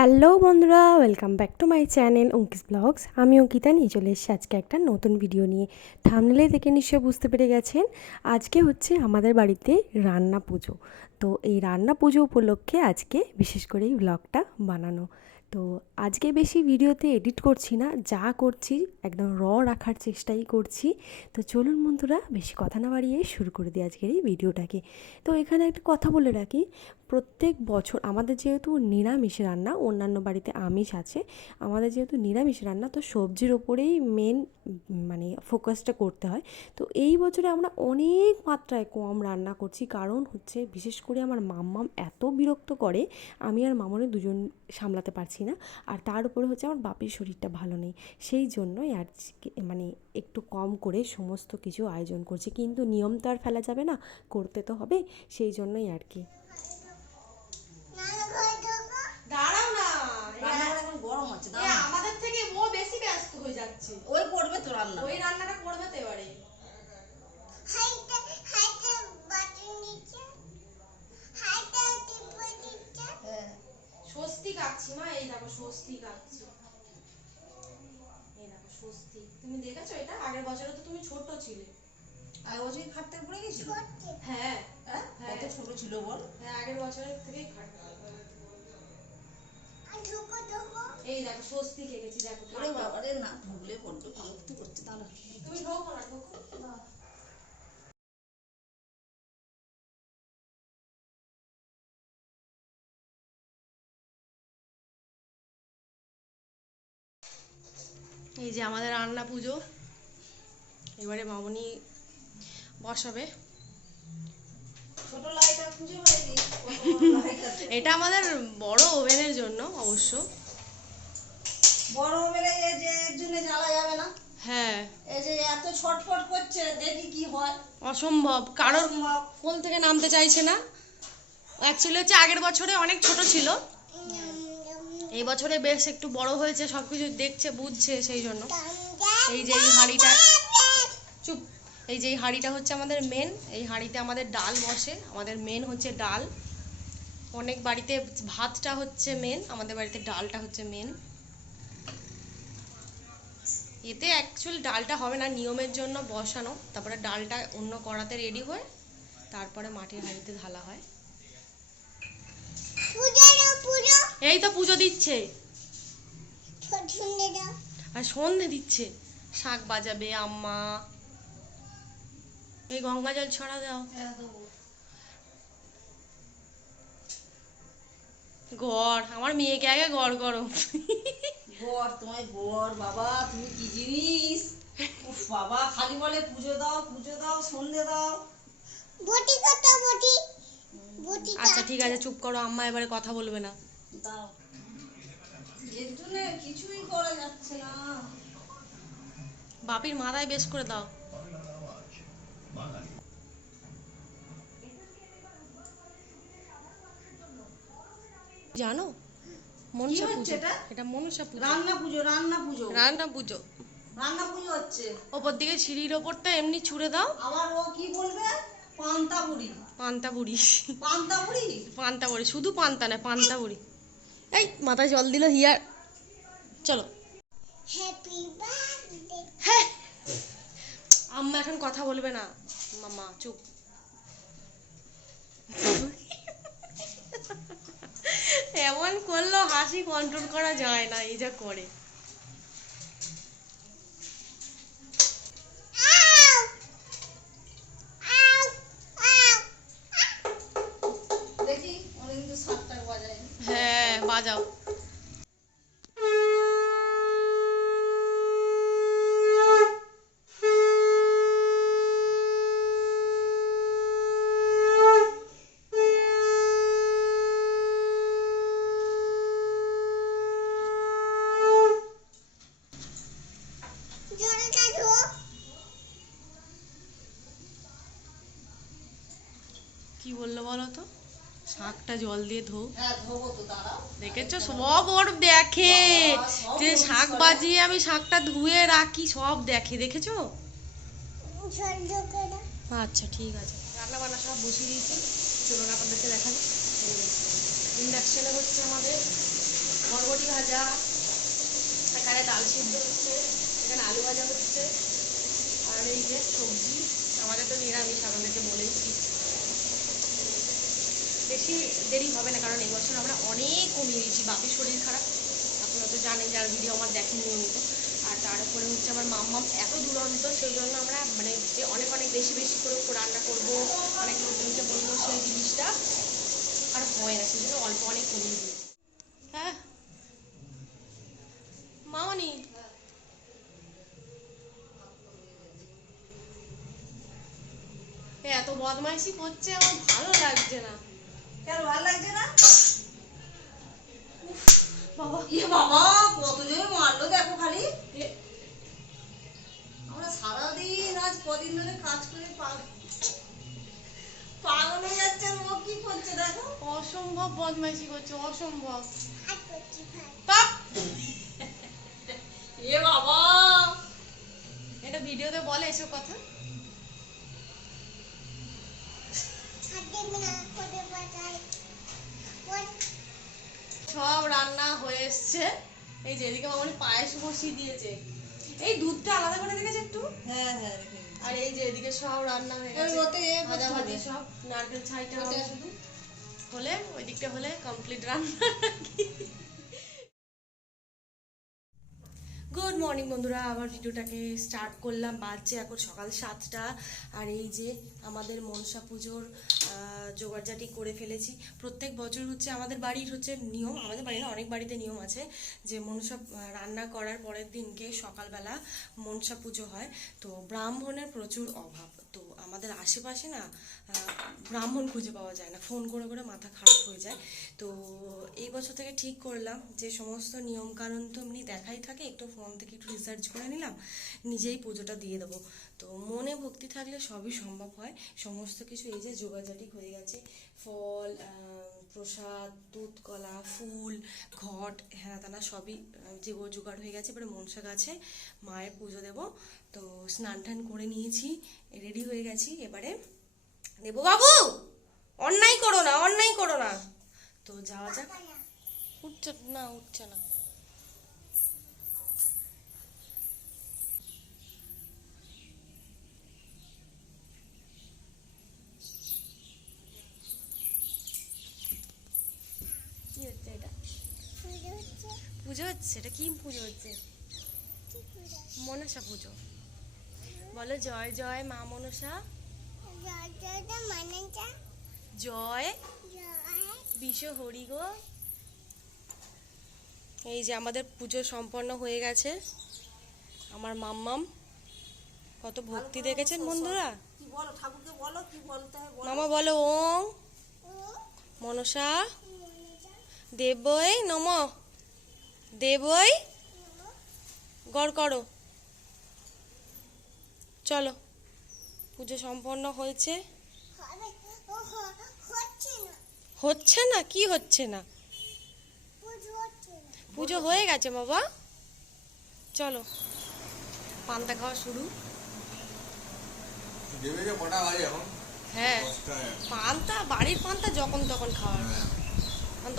Hello বন্ধুরা, welcome back to my channel Ankis blogs. আমি অঙ্কিতা, নিয়ে চলে এসেছি আজকে একটা নতুন ভিডিও নিয়ে। থামলে দেখে নিশ্চয়ই বুঝতে পেরে গেছেন, আজকে হচ্ছে আমাদের বাড়িতে রান্না পুজো। তো এই রান্না পুজো উপলক্ষে আজকে বিশেষ করে এই ব্লগটা বানানো। তো আজকে বেশি ভিডিওতে এডিট করছি না, যা করছি একদম র রাখার চেষ্টাই করছি। তো চলুন বন্ধুরা, বেশি কথা না বাড়িয়ে শুরু করে দিই আজকের এই ভিডিওটাকে। তো এখানে একটা কথা বলে রাখি প্রত্যেক বছর আমাদের যেহেতু নিরামিষ রান্না, অন্যান্য বাড়িতে আমিষ আছে, আমাদের যেহেতু নিরামিষ রান্না, তো সবজির ওপরেই মেন মানে ফোকাসটা করতে হয়। তো এই বছরে আমরা অনেক মাত্রায় কম রান্না করছি, কারণ হচ্ছে বিশেষ করে আমার মাম্মাম এত বিরক্ত করে, আমি আর মামনি দুজন সামলাতে পারছি না। আর তার উপরে হচ্ছে আমার বাপির শরীরটা ভালো নেই, সেই জন্যই আজকে মানে একটু কম করে সমস্ত কিছু আয়োজন করছি। কিন্তু নিয়ম তো আর ফেলা যাবে না, করতে তো হবে, সেই জন্যই আর কি দাঁড়াও না রান্নাঘর এখন গরম হচ্ছে এ দাঁড়া। আমাদের থেকে ও বেশি ব্যস্ত হয়ে যাচ্ছে ওই করবে তো রান্না ওই রান্নাটা করবে তো এবারে হ্যাঁ। স্বস্তি কাচ্ছি মা এই স্বস্তি এই দেখো স্বস্তি। তুমি দেখেছ এটা? আগের বছরে তো তুমি ছোট ছিলে। আগের বছরই খাটতে পড়ে গেছিল? হ্যাঁ হ্যাঁ। হ্যাঁ। কত ছোট ছিল বল? হ্যাঁ আগের বছরের থেকেই খাট এই দেখো স্বস্তি কেটেছি দেখো। ওরে বাবা রে না ঢুকলে বড্ড বিরক্তি করছে দাঁড়া এই যে আমাদের রান্না পুজো। এবারে মামনি বসাবে। এটা আমাদের বড় ওভেনের জন্য অবশ্য। বড় এই যে এর জন্য জ্বালা যাবে না? হ্যাঁ। এই যে এত ছটফট করছে দেখি কি হয়। অসম্ভব। কারোর। কোল থেকে নামতে চাইছে না। অ্যাকচুয়ালি হচ্ছে আগের বছরে অনেক ছোট ছিল। এই বছরে বেশ একটু বড় হয়েছে সবকিছু দেখছে বুঝছে সেই জন্য। এই যে এই হাঁড়িটা চুপ। এই যে এই হাঁড়িটা হচ্ছে আমাদের মেন এই হাঁড়িতে আমাদের ডাল বসে। আমাদের মেন হচ্ছে ডাল। অনেক বাড়িতে ভাতটা হচ্ছে মেন আমাদের বাড়িতে ডালটা হচ্ছে মেন এতে অ্যাকচুয়ালি ডালটা হবে না নিয়মের জন্য বসানো। তারপরে ডালটা অন্য কড়াতে রেডি হয়ে তারপরে মাটির হাঁড়িতে ঢালা হয়। এই তো পুজো দিচ্ছে। আর সন্ধে দিচ্ছে। শাক বাজাবে আম্মা। এই গঙ্গা জল ছড়া দাও। হ্যাঁ, গড় আমার মেয়েকে আগে গড় করো গড় তোমায় গড় বাবা তুমি কি জিনিস? বাবা খালি বলে পুজো দাও পুজো দাও সন্ধে দাও। আচ্ছা ঠিক আছে চুপ করো আম্মা এবারে কথা বলবে না। দাও। এর জন্য কিছুই করা যাচ্ছে না। বাপির মাথায় বেশ করে দাও। জানো? মনসা হচ্ছে পুজো। এটা? এটা মনসা পুজো। রান্না পুজো রান্না পুজো। রান্না পুজো। রান্না পুজো হচ্ছে। ওপর দিকে সিঁড়ির ওপরটা এমনি ছুঁড়ে দাও। আবার ও কি বলবে? পান্তা বুড়ি পান্তা বুড়ি পান্তা বুড়ি পান্তা বুড়ি শুধু পান্তা না পান্তা বুড়ি এই মাথায় জল দিল হিয়ার চলো। হ্যাঁ। আম্মা এখন কথা বলবে না। মামা চুপ। এমন করল হাসি কন্ট্রোল করা যায় না এই যা করে দেখি অনেকদিন তো সাতটা বাজায় হ্যাঁ বাজাও শাকটা জল দিয়ে ধো। হ্যাঁ দেখেছ? সব ওর দেখে। যে শাক বাজিয়ে আমি শাকটা ধুয়ে রাখি সব দেখে দেখেছ? আচ্ছা ঠিক আছে। রান্না বান্না সব বসিয়ে দিয়েছি। চলুন আপনাদেরকে দেখাবো ইন্ডাকশনে হচ্ছে আমাদের বরবটি ভাজা এখানে ডাল সিদ্ধ হচ্ছে এখানে আলু ভাজা হচ্ছে আর এই যে সবজি আমাদের তো নিরামিষ আপনাদেরকে বলেইছি বেশি দেরি হবে না, কারণ এই বছর আমরা অনেক কমিয়ে দিয়েছি বাপির শরীর খারাপ। আপনারা তো জানেন যার ভিডিও আমার দেখেন নিয়মিত আর তারপরে হচ্ছে আমার মাম্মাম এত দুরন্ত, সেই জন্য আমরা মানে যে অনেক অনেক বেশি বেশি করে রান্না করব, অনেক লোকজনকে বলব, সেই জিনিসটা আর হয় না, সেই জন্য অল্প অনেক কমিয়ে দিয়েছি। হ্যাঁ? এত বদমাইশি করছে, আমার ভালো লাগছে না। কেন ভালো লাগছে না? বাবা। ইয়ে বাবা কত জোরে মারলো দেখো খালি। আমরা সারাদিন আজ কদিন ধরে কাজ করে পাগল হয়ে যাচ্ছে আর ও কি করছে দেখো? অসম্ভব বদমাইশি করছে অসম্ভব! এ বাবা। এটা ভিডিওতে বলে এসব কথা? সব রান্না হয়ে এসছে। এই যে এদিকে মামনি পায়েস বসিয়ে দিয়েছে। এই দুধটা আলাদা করে রেখেছে একটু? হ্যাঁ হ্যাঁ আর এই যে এদিকে সব রান্না হয়ে গেছে। ওতে ভাজা ভাজি সব নারকেল ছাইটা শুধু। হলে ওই দিকটা হলে কমপ্লিট রান্না। গুড মর্নিং বন্ধুরা। আবার ভিডিওটাকে স্টার্ট করলাম। বাজছে এখন সকাল সাতটা। আর এই যে আমাদের মনসা পুজোর জোগাড়জাটি করে ফেলেছি। প্রত্যেক বছর হচ্ছে আমাদের বাড়ির হচ্ছে নিয়ম, আমাদের বাড়ির অনেক বাড়িতে নিয়ম আছে যে মনসা রান্না করার পরের দিনকে সকালবেলা মনসা পুজো হয়। তো ব্রাহ্মণের প্রচুর অভাব। তো আমাদের আশেপাশে না ব্রাহ্মণ খুঁজে পাওয়া যায় না। ফোন করে করে মাথা খারাপ হয়ে যায়। তো এই বছর থেকে ঠিক করলাম যে, সমস্ত নিয়মকানুন তো এমনি দেখাই থাকে, একটু ফোন থেকে একটু রিসার্চ করে নিলাম, নিজেই পুজোটা দিয়ে দেবো। তো মনে ভক্তি থাকলে সবই সম্ভব হয়। সমস্ত কিছু এই যে যোগাযোগই হয়ে গেছে, ফল প্রসাদ, দুধ, কলা, ফুল, ঘট হ্যাঁ তানা সবই যে জোগাড় হয়ে গেছে, এবারে মনসা গাছে মায়ের পুজো দেব। তো স্নান টান করে নিয়েছি, রেডি হয়ে গেছি, এবারে দেবো বাবু! অন্যায় করো না, অন্যায় করো না। তো যাওয়া যাক। উঠছে না উঠছে না। পুজো হচ্ছে? এটা কি পুজো হচ্ছে? মনসা পুজো। বলো জয় জয় মা মনসা। জয় বিশ্ব হরি গো। এই যে আমাদের পুজো সম্পন্ন হয়ে গেছে। আমার মাম্মাম কত ভক্তি দেখেছেন বন্ধুরা? মামা বলো ওং। মনসা। দেবই নম। দেবই গড় করো। চলো পুজো সম্পন্ন হয়েছে। হচ্ছে না? কি হচ্ছে না? পুজো হয়ে গেছে বাবা। চলো পান্তা খাওয়া শুরু। হ্যাঁ পান্তা বাড়ির পান্তা যখন তখন খাওয়ার। হ্যাঁ।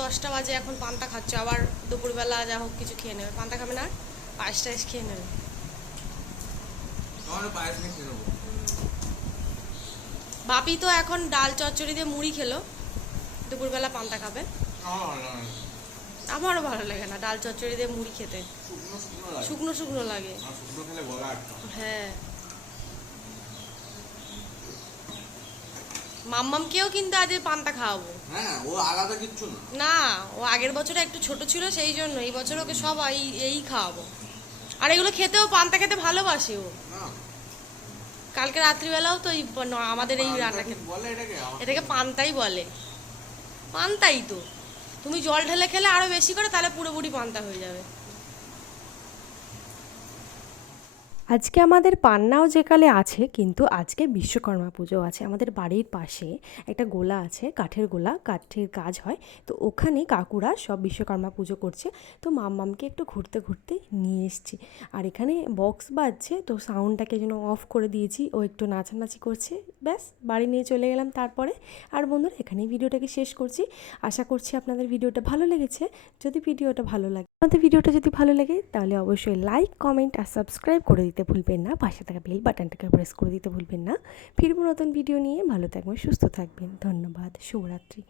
দশটা বাজে এখন পান্তা খাচ্ছ। আবার দুপুরবেলা যা হোক কিছু খেয়ে নেবে। পান্তা খাবে না? পায়েস টায়েস খেয়ে নেবে। বাপি তো এখন ডাল চচ্চড়ি দিয়ে মুড়ি খেলো। দুপুরবেলা পান্তা খাবে। আমারও ভালো লাগে না ডাল চচ্চড়ি দিয়ে মুড়ি খেতে। শুকনো শুকনো লাগে। হ্যাঁ। মাম্মামকেও কিন্তু আজ পান্তা খাওয়াবো। হ্যাঁ ও আলাদা কিচ্ছু না। না ও আগের বছরে একটু ছোট ছিল সেই জন্য এই বছর ওকে সব এই এই খাওয়াবো। আর এগুলো খেতেও পান্তা খেতে ভালোবাসে ও। কালকে রাত্রিবেলাও তো এই আমাদের এই রান্না খেতে বলে এটাকে? এটাকে পান্তাই বলে। পান্তাই তো। তুমি জল ঢেলে খেলে আরও বেশি করে তাহলে পুরোপুরি পান্তা হয়ে যাবে। আজকে আমাদের পান্নাও যেকালে আছে, কিন্তু আজকে বিশ্বকর্মা পুজো আছে। আমাদের বাড়ির পাশে একটা গোলা আছে, কাঠের গোলা, কাঠের কাজ হয়। তো ওখানে কাকুরা সব বিশ্বকর্মা পুজো করছে। তো মাম্মামকে একটু ঘুরতে ঘুরতে নিয়ে এসেছি। আর এখানে বক্স বাজছে, তো সাউন্ডটাকে যেন অফ করে দিয়েছি। ও একটু নাচানাচি করছে। ব্যাস, বাড়ি নিয়ে চলে গেলাম তারপরে। আর বন্ধুরা, এখানেই ভিডিওটাকে শেষ করছি। আশা করছি আপনাদের ভিডিওটা ভালো লেগেছে। যদি ভিডিওটা ভালো লাগে আমাদের ভিডিওটা যদি ভালো লাগে, তাহলে অবশ্যই লাইক কমেন্ট আর সাবস্ক্রাইব করে দিতে ভুলবেন না। পাশে থাকা বেল বাটনটাকে প্রেস করে দিতে ভুলবেন না। ফিরবো নতুন ভিডিও নিয়ে। ভালো থাকবেন, সুস্থ থাকবেন। ধন্যবাদ। শুভরাত্রি।